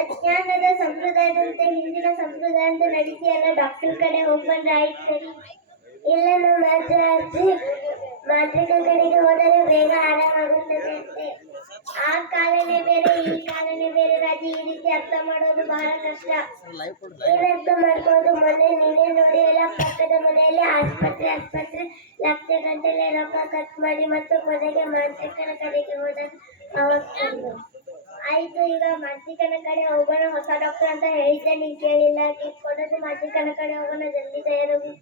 ಅಜ್ಞಾನದ ಸಂಪ್ರದಾಯದಂತೆ ಹಿಂದಿನ ಸಂಪ್ರದಾಯದಂತೆ ನಡೀತಿಯಲ್ಲ, ಡಾಕ್ಟರ್ ಕಡೆ ಹೋಗ್ಬಂದ್ರೆ ಆಯ್ತು ಸರಿ. ಇಲ್ಲ ನಾವು ಮಾಂತ್ರಿಕ ಕಡೆಗೆ ಹೋದರೆ ಬೇಗ ಆರಾಮಾಗುತ್ತದೆ ಅಂತೆ. ಆ ಕಾಲನೇ ಬೇರೆ ಈ ಕಾಲನೇ ಬೇರೆ ರಾಜಿ. ಈ ರೀತಿ ಅರ್ಥ ಮಾಡೋದು ಬಹಳ ಕಷ್ಟ. ಏನರ್ಥ ಮಾಡ್ಕೊಂಡು ಮೊನ್ನೆ ನೀನೇ ನೋಡಿ ಎಲ್ಲ ಪಕ್ಕದ ಮನೆಯಲ್ಲಿ ಆಸ್ಪತ್ರೆ ಲಕ್ಷ ಗಂಟೆಲೆ ರೊಕ್ಕ ಖರ್ಚು ಮಾಡಿ ಮತ್ತು ಕೊನೆಗೆ ಮಾಂತ್ರಿಕನ ಕಡೆಗೆ ಹೋದಾಗ ಅವಾಗ ಆಯ್ತು. ಈಗ ಮಾಂತ್ರಿಕನ ಕಡೆ ಹೋಗೋಣ, ಹೊಸ ಡಾಕ್ಟರ್ ಅಂತ ಹೇಳಿದ್ದೆ, ನೀನ್ ಕೇಳಿಲ್ಲ. ಕೊಡೋದು ಮಾಂತ್ರಿಕನ ಕಡೆ ಹೋಗೋಣ, ಜಲ್ದಿ ತಯಾರಾಗು.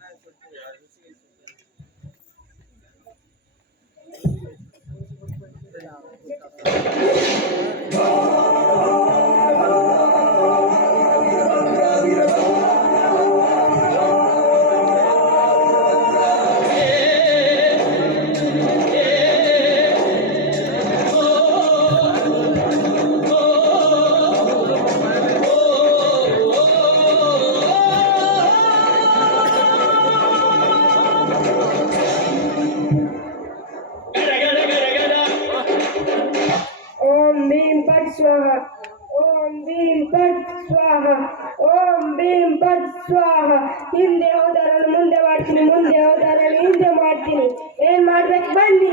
ಹಿಂದೆ ಹೋದರನ್ನು ಮುಂದೆ ಮಾಡ್ತೀನಿ, ಮುಂದೆ ಹೋದರನ್ನು ಹಿಂದೆ ಮಾಡ್ತೀನಿ. ಏನ್ ಮಾಡ್ಬೇಕು ಬನ್ನಿ.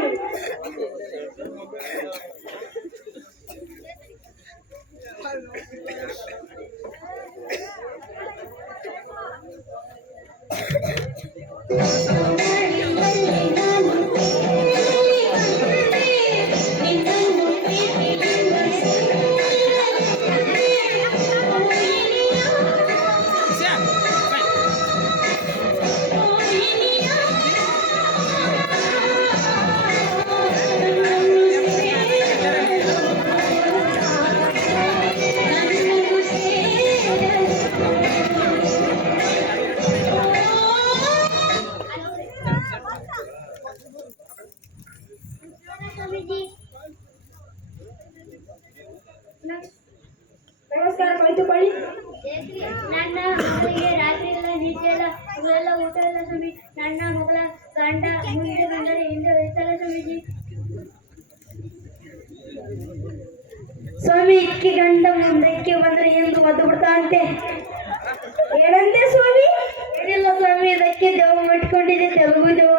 ನಮಸ್ಕಾರ, ಕೈತುಕೊಳ್ಳಿ. ನನ್ನ ಮಗಳಿಗೆ ರಾತ್ರಿ ಎಲ್ಲ ನಿದ್ದೆ ಎಲ್ಲ ಊರೆಲ್ಲ ಊಟ ಎಲ್ಲ ಸ್ವಾಮಿ. ನನ್ನ ಮಗಳ ಗಂಡ ಮುಂದೆ ಬಂದರೆ ಹಿಂದೆ ಹೋಯ್ತಲ್ಲ ಸ್ವಾಮೀಜಿ. ಸ್ವಾಮಿ, ಇಕ್ಕಿ ಗಂಡ ಮುಂದಕ್ಕೆ ಬಂದರೆ ಎಂದು ಒದ್ದು ಬಿಡ್ತಾಂತೆ. ಏನಂತೆ ಸ್ವಾಮಿ? ಏನಿಲ್ಲ ಸ್ವಾಮಿ, ಇದಕ್ಕೆ ದೇವ ಇಟ್ಕೊಂಡಿದೆ, ತೆಲುಗು ದೇವ.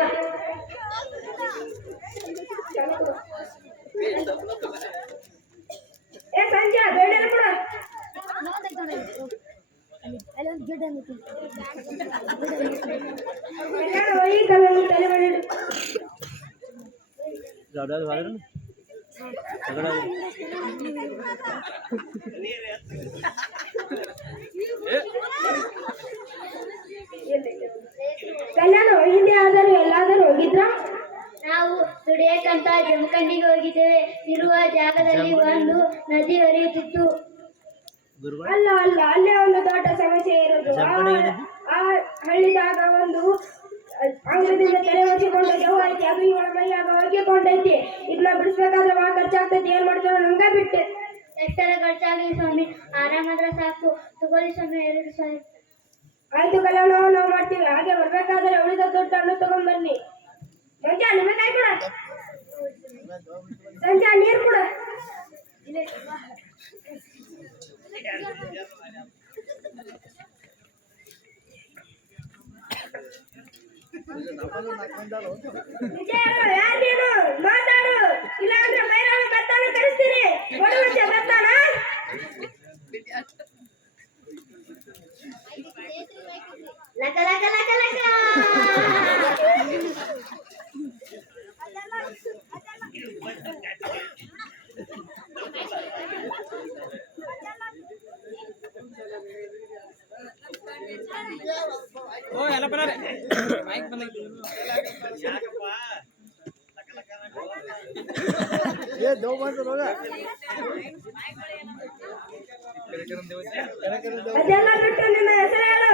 ಸಂಜೆ ಬೇಡ ಕೂಡ ತಲೆ ಮಾಡಿ ಕಲ್ಯಾಣ ಹಿಂದೆ ಆದರೂ ಎಲ್ಲಾದರೂ ಹೋಗಿದ್ರ? ನಾವು ದುಡಿಯಕ್ಕಂತ ಜಮಖಂಡಿಗೆ ಹೋಗಿದ್ದೇವೆ. ಇರುವ ಜಾಗದಲ್ಲಿ ಒಂದು ನದಿ ಹರಿಯುತ್ತಿತ್ತು. ಅಲ್ಲ ಅಲ್ಲ, ಅಲ್ಲೇ ಒಂದು ದೊಡ್ಡ ಸಮಸ್ಯೆ ಇರೋದು. ಆ ಹಳ್ಳಿದಾಗ ಒಂದು ಅಂಗದಿಂದ ತಲೆ ಒಚ್ಚಿಕೊಂಡು ದೇವ್ ಐತಿ, ಅದು ಇವಳ ಮೈಯಾಗ ಒಗ್ಗಿಕೊಂಡೈತಿ. ಇದನ್ನ ಬಿಡಿಸ್ಬೇಕಾದ್ರೆ ಭಾಳ ಖರ್ಚಾಗ್ತೈತಿ. ಏನ್ ಮಾಡ್ತಾರೋ ನಂಗ ಬಿಟ್ಟೆ. ಎಷ್ಟರ ಖರ್ಚಾಗಲಿ ಸ್ವಾಮಿ, ಆರಾಮಾದ್ರೆ ಸಾಕು. ತಗೊಳ್ಳಿ ಸ್ವಾಮಿ, 2 ಸಾವಿರ. ಆಯ್ತು ಕಲ್ಯಾಣ, ನಾವು ಮಾಡ್ತೀವಿ. ಹಾಗೆ ಬರ್ಬೇಕಾದ್ರೆ ಉಳಿದ ದುಡ್ಡನ್ನು ತಗೊಂಡ್ಬನ್ನಿ. ಸಂಜೆ ನಿಮಗೆ ಕೂಡ, ಸಂಜೆ ನೀರು ಕೂಡ. ಯಾರೇನು ಮಾತಾಡು, ಇಲ್ಲ ಅಂದ್ರೆ ಬೈರಾಣ ಬರ್ತಾನ ಕಳಿಸ್ತೀನಿ. ಬರ್ತಾನ ಲಕ ಲಕ ಲಕ ಲಕ. ಓ ಎಲ್ಲ ಬರರೆ ಮೈಕ್ ಬಂದೈತಿ. ಏ ದೋ ಬಂದು ರೋಗ ಅದೆಲ್ಲ ಬಿಟ್ಟು ನಿಮ್ಮ ಹೆಸರು ಹೇಳು.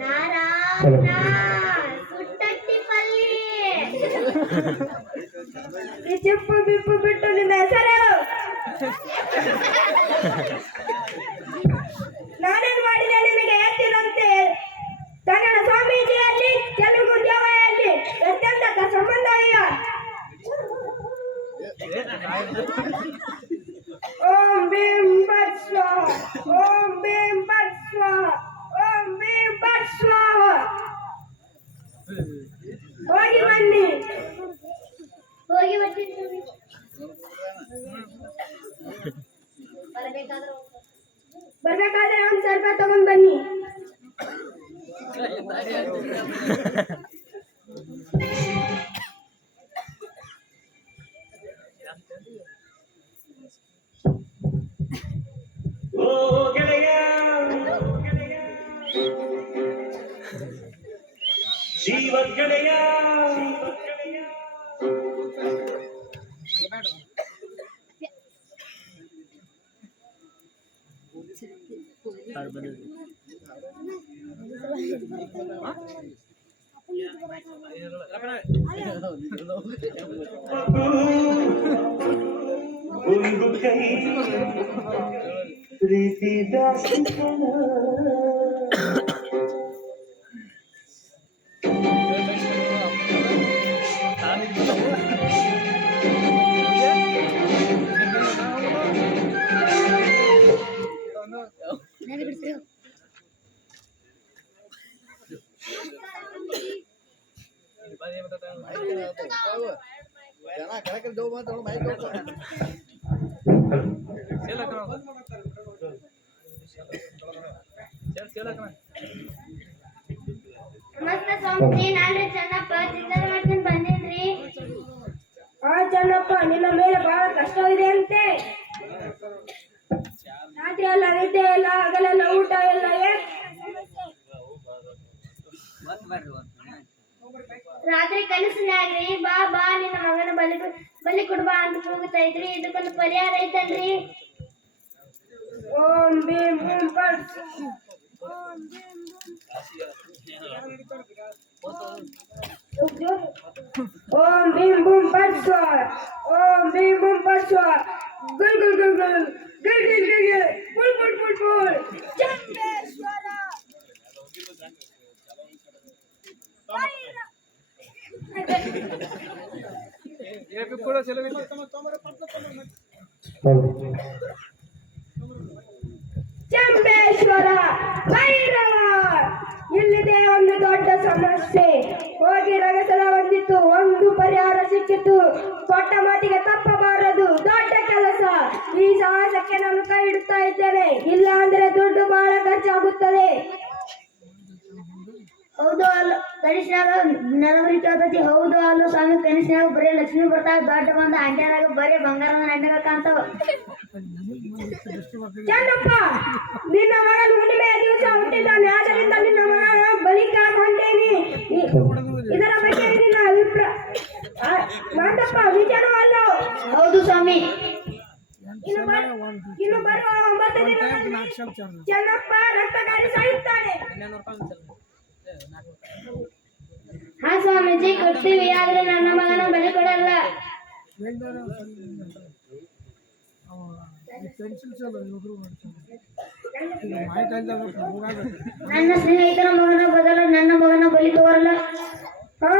ನಾರಾಯಣ ಸುಟ್ಟಟ್ಟಿ ಪಲ್ಲಿ. ಓ ಗೆಳೆಯ ಜೀವ ಗೆಳೆಯ ಒಂದು ಕೈ ಪ್ರೀತಿ ದಾಸಿತನ ಜನ ಕೆಳಕ್ಕೆ ದೋ ಬಂತ ಮೈಕ್ ನಮಸ್ತೆ ಸ್ವಾಮೀಜಿ, ನಾನು ಚೆನ್ನಪ್ಪ ಚಿತ್ರಮಂದಿರ ಬಂದಿದ್ರಿ. ಚೆನ್ನಪ್ಪ, ನಿನ್ನ ಮೇಲೆ ಬಹಳ ಕಷ್ಟವಿದೆ ಅಂತೆ. ರಾತ್ರಿ ಎಲ್ಲ ನಿದ್ದೆ ಇಲ್ಲ, ಹಗಲೆಲ್ಲ ಊಟ ಇಲ್ಲ. ರಾತ್ರಿ ಕನಸಿನಾಗ್ರಿ ಬಾ ಬಾ ನಿನ್ನ ಮಗನ ಬಲಿ ಕೊಡ್ಬಾ ಅಂತ ಕೂಗುತ್ತಾ ಇದ್ರಿ. ಇದಕ್ಕೊಂದು ಪರಿಹಾರ ಐತನ್ರಿ. ಓಂ ಭೀಂ ಬೂಂ ಪಟ್. ಓಂ ಭೀಂ ಬೂಂ ಪಟ್ ಸ್ವಾಹ. ಓಂ ಭೀಂ ಬೂಂ ಪಟ್ ಸ್ವಾಹ. ಗುಲ್ ಗುಲ್ ಗುಲ್ ಗುಲ್ ಗುಲ್ ಗುಲ್ ಗುಲ್ ಗುಲ್ ಬುಲ್ ಬುಲ್ ಬುಲ್ ಬುಲ್. ಚಂಡೇಶ್ವರ. ಚಂಬೇಶ್ವರ ಭೈರವ, ಇಲ್ಲಿದೆ ಒಂದು ದೊಡ್ಡ ಸಮಸ್ಯೆ. ಹೋಗಿ ರಗಸಲ ಬಂದಿತ್ತು, ಒಂದು ಪರಿಹಾರ ಸಿಕ್ಕಿತು. ಕೊಟ್ಟ ಮಾತಿಗೆ ತಪ್ಪಬಾರದು, ದೊಡ್ಡ ಕೆಲಸ. ಈ ಸಾಹಸಕ್ಕೆ ನಾನು ಕೈ ಇಡುತ್ತಾ ಇದ್ದೇನೆ, ಇಲ್ಲ ಅಂದ್ರೆ ದುಡ್ಡು ಬಹಳ ಖರ್ಚಾಗುತ್ತದೆ. ಹೌದು ಅಲ್ಲ ಕನಿಷ್ಠಾಗ ನರವರಿಕೆ ಆದತಿ. ಹೌದು ಅಲ್ಲ ಸ್ವಾಮಿ, ಕನಿಷ್ಠಾಗ ಬರೀ ಲಕ್ಷ್ಮಿ ಬರ್ತಾವ, ದೊಡ್ಡ ಬಂದ ಅಂಟ್ಯಾರಾಗ ಬರೀ ಬಂಗಾರದ ನೆಟ್ಟಗ ಕಾಣ್ತಾವ. ಚೆನ್ನಪ್ಪ, ನಿನ್ನ ಮಗನ ಹುಣ್ಣಿಮೆಯ ದಿವಸ ಹುಟ್ಟಿದ್ದಾನೆ, ಆದ್ದರಿಂದ ನಿನ್ನ ಮಗನ ಬಲಿಕಾಗ ಹೊಂಟೇನಿ. ಇದರ ಬಗ್ಗೆ ನಿನ್ನ ಅಭಿಪ್ರಾಯ ಮಾತಪ್ಪ ವಿಚಾರವಲ್ಲ. ಹೌದು ಸ್ವಾಮಿ. ಇನ್ನು ಬರುವ 9 ದಿನ ಚೆನ್ನಪ್ಪ ರಕ್ತಗಾರಿ ಸಾಯುತ್ತಾನೆ. ಹಾ ಸ್ವಾಮೀಜಿ, ಕೊಡ್ತೀವಿ, ಆದ್ರೆ ನನ್ನ ಮಗನ ಬಲಿ ಕೊಡಲ್ಲ. ನನ್ನ ಸ್ನೇಹಿತರ ಮಗನ ಬದಲು ನನ್ನ ಮಗನ ಬಲಿ ತಗೋರಲ್ಲ. ಹಾ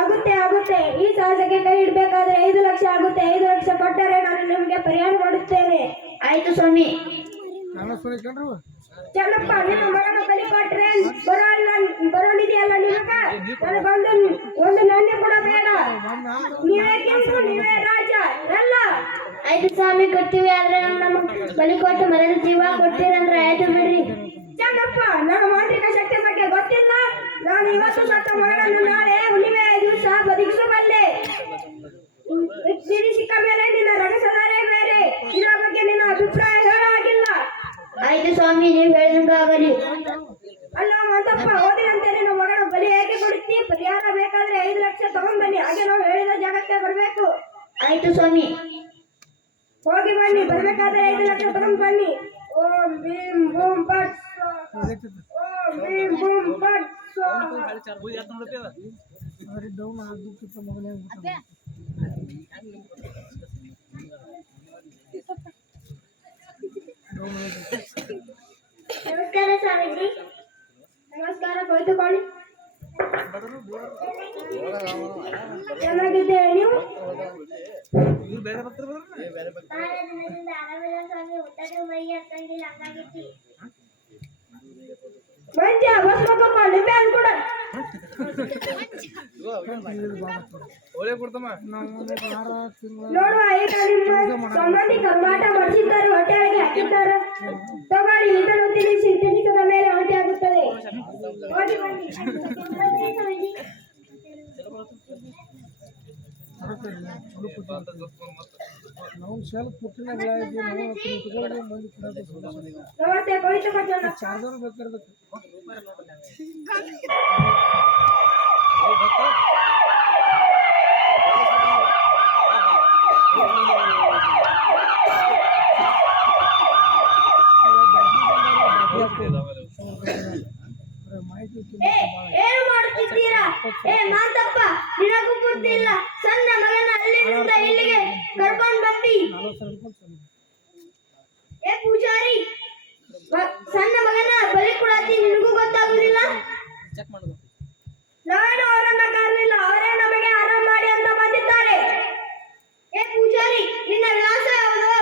ಆಗುತ್ತೆ ಆಗುತ್ತೆ. ಈ ಸಾಹಸಕ್ಕೆ ಕೈ ಇಡಬೇಕಾದ್ರೆ 5 ಲಕ್ಷ ಆಗುತ್ತೆ. 5 ಲಕ್ಷ ಕೊಟ್ಟರೆ ನಾನು ನಿಮಗೆ ಪರಿಹಾರ ಮಾಡುತ್ತೇನೆ. ಆಯ್ತು ಸ್ವಾಮಿ. ಚೆನ್ನಪ್ಪ, ನಿಮ್ಮ ಮಗನ ಬಲಿ ಕೊಟ್ರೆ ಬರೋಣಿದೆಯಲ್ಲ ನಿಮಗ, ನನಗೊಂದು ಒಂದು ನಾಣ್ಯ ಕೂಡ ಬೇಡ. ನೀವೇ ಕಿಂಗ್ಸು, ನೀವೇ ರಾಜ ಎಲ್ಲ. ಆಯ್ತು ಸ್ವಾಮಿ, ಕೊಡ್ತೀವಿ, ಆದ್ರೆ ನಮ್ಮ ಬಲಿ ಕೊಟ್ಟು ಮರದ ಜೀವ ಕೊಡ್ತೀರಂದ್ರೆ ಆಯ್ತು ಬಿಡ್ರಿ. ಚೆನ್ನಪ್ಪ, ನನ್ನ ಮಾಂತ್ರಿಕ ಶಕ್ತಿ ಬಗ್ಗೆ ಗೊತ್ತಿಲ್ಲ. ನಾನು ಇವತ್ತು ಸತ್ತ ಮಗನನ್ನು ನಾಳೆ ಹುಣ್ಣಿಮೆ ದಿವಸ ಬದುಕಿಸಬಲ್ಲೆ. ಸಿಡಿ ಸಿಕ್ಕ ಮೇಲೆ ನಿನ್ನ ರಗಸದಾರೇ ಬೇರೆ. ಇದರ ಬಗ್ಗೆ ನಿನ್ನ ಅಭಿಪ್ರಾಯ ಹೇಳಾಗಿಲ್ಲ. ಆಯ್ತು ಸ್ವಾಮಿ, ನೀವು ಹೇಳಿದಂಗಾಗಲಿ. ಅಲ್ಲ ಮಾತಪ್ಪ, ಓದಿನಂತೆ ನಿನ್ನ ಮಗನ ಬಲಿ ಹೇಗೆ ಕೊಡುತ್ತಿ? ಪರಿಹಾರ ಬೇಕಾದ್ರೆ 5 ಲಕ್ಷ ತಗೊಂಡ್ಬನ್ನಿ, ಹಾಗೆ ನಾವು ಹೇಳಿದ ಜಾಗಕ್ಕೆ ಬರಬೇಕು. ಆಯ್ತು ಸ್ವಾಮಿ. ಹೋಗಿ ಬನ್ನಿ, ಬರ್ಬೇಕಾದ್ರೆ 5 ಲಕ್ಷ ತಗೊಂಡ್ ಬನ್ನಿ. ಓಂ ಭೀಂ ಬೂಂ ಪಟ್ ಸ್ವಾಹ. ಓಂ ಭೀಂ ಬೂಂ ಪಟ್ ಸ್ವಾಹ. ನಮಸ್ಕಾರ ಸ್ವಾಮೀಜಿ. ನಮಸ್ಕಾರ, ಕುಳಿತುಕೊಳ್ಳಿ. ಚೆನ್ನಾಗಿದ್ದೇವೆ, ನೀವು? ಬಹಳ ದಿನದಿಂದ ಆರಾಮಿಲ್ಲ ಸ್ವಾಮಿ, ಊಟದ ಮೈ ಹತ್ತಂಗಿಲ್ಲ, ಹಂಗಾಗಿತ್ತಿ. ಮಂಜ ಬಸ್ಬೇಕಪ್ಪ, ನಿಂಬೆ ಹಣ್ಣು ಕೂಡ. ನೋಡುವ, ಈಗ ನಿಮ್ಮ ಸಂಬಂಧಿಕರು ಮಾಟ ಮಾಡಿಸಿದ್ದಾರೆ, ಹೊಟ್ಟೆಗೆ ಹಾಕಿದ್ದಾರೆ. ತಗೊಳ್ಳಿ, ಇದನ್ನು ತಿನ್ನಿಸಿದ ಮೇಲೆ ಹೊಟ್ಟೆ ಆಗುತ್ತದೆ. ಹೋಗಿ ಬನ್ನಿ. ನಾವು ಶಾಲೆ ಪುಟ್ಟಿನ ಮಂದಿ ನಮಸ್ತೆ ಕುಳಿತುಕೊಳ್ಳೋಣ. ಚಾರ್ಜರ್ ಬೇಕಾಗಿರ್ತೈತಿ. ಮಾಹಿತಿ ಏನು ಮಾಡುತ್ತಿದ್ದೀರಾ? ಮಾತಪ್ಪ, ನಿನಗೂ ಬುದ್ಧಿ ಇಲ್ಲ. ಸಣ್ಣ ಮಗನ ಅಲ್ಲಿಂದ ಇಲ್ಲಿಗೆ ಕರ್ಕೊಂಡು ಬಂದಿ. ಪೂಜಾರಿ, ಸಣ್ಣ ಮಗನ ಬಲಿ ಕೊಡತಿ, ನಿನಗೂ ಗೊತ್ತಾಗುದಿಲ್ಲ? ಚೆಕ್ ಮಾಡೋದು. ನಾನು ಅವರನ್ನ ಕರೆದಿಲ್ಲ, ಅವರೇ ನಮಗೆ ಆರಾಮ್ ಮಾಡಿ ಅಂತ ಬಂದಿದ್ದಾರೆ. ಪೂಜಾರಿ, ನಿನ್ನ ವಿಳಾಸ ಯಾವುದು?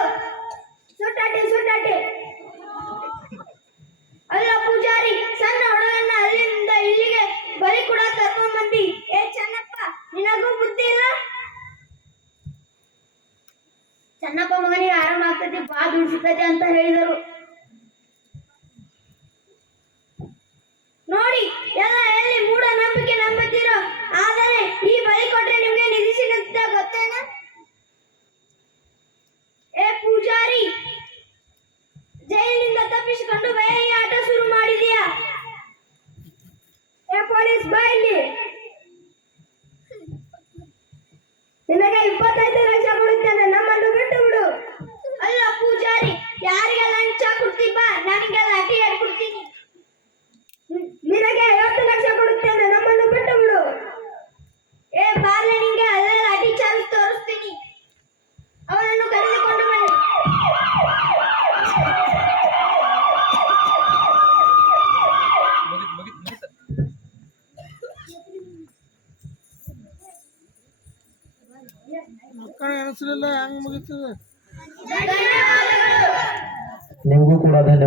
ಸುಟ್ಟಾಟೆ ಸುಟ್ಟಾಟೆ. ಅಲ್ಲ ಪೂಜಾರಿ, ಸಣ್ಣ ಹುಡುಗನ್ನ ಅಲ್ಲಿಂದ ಇಲ್ಲಿಗೆ ಬಲಿ ಕೂಡ ಕರ್ಕೊಂಡ್ ಬಂದಿ. ಚೆನ್ನಪ್ಪ, ನಿನಗೂ ಬುದ್ಧಿ ಇಲ್ಲ? ಚೆನ್ನಪ್ಪ ಮಗನಿಗೆ ಆರಾಮ ಆಗ್ತದೆ, ಬಾ ದುಡ್ಡು ಸಿಗ್ತದೆ ಅಂತ ಹೇಳಿದರು. ನೋಡಿ ಎಲ್ಲ ಎಲ್ಲಿ ಮೂಢನಂಬಿಕೆ ನಂಬುತ್ತೀರೋ. ಆದರೆ ಈ ಬಲಿ ಕೊಟ್ರೆ ನಿಮ್ಗೆ ನಿಧಿ ಸಿಗುತ್ತೆ ಗೊತ್ತೇನ? ಪೂಜಾರಿ, ಜೈಲಿನಿಂದ ತಪ್ಪಿಸಿಕೊಂಡು ಬೇರೆ ಆಟ ಶುರು ಮಾಡಿದೀಯಾ? ಪೊಲೀಸ್ ಬಾ ಇಲ್ಲಿ. ನಿನಗೆ 25 ಲಕ್ಷ ಕೊಡುತ್ತೇನೆ, ನಮ್ಮನ್ನು ಬಿಟ್ಟು ಬಿಡು. ಅಲ್ಲ ಪೂಜಾರಿ, ಯಾರಿಗೆ ಲಂಚ ಕೊಡ್ತೀವಿ ಬಾ, ನನಗೆ ಲಾಠಿ ಕೊಡ್ತೀನಿ. ನಿನಗೆ 50 ಲಕ್ಷ ಕೊಡುತ್ತೇನೆ, ನಮ್ಮನ್ನು ಬಿಟ್ಟು ಬಿಡು. ಬಾರ್ಲೆ, ನಿಂಗೆ ಅಲ್ಲೇ ಲಾಠಿ ಚಾರ್ಜ್ ತೋರಿಸ್ತೀನಿ. ಅವನನ್ನು ಕರೆದುಕೊಂಡು ಬನ್ನಿ. ಮುಗಿತು. ಮಕ್ಕಳ ಅನಿಸಲಿಲ್ಲ ಹೆಂಗ್ ಮುಗಿತದ? ಧನ್ಯವಾದಗಳು. ನಿಮಗೂ ಕೂಡ ಧನ್ಯವಾದ.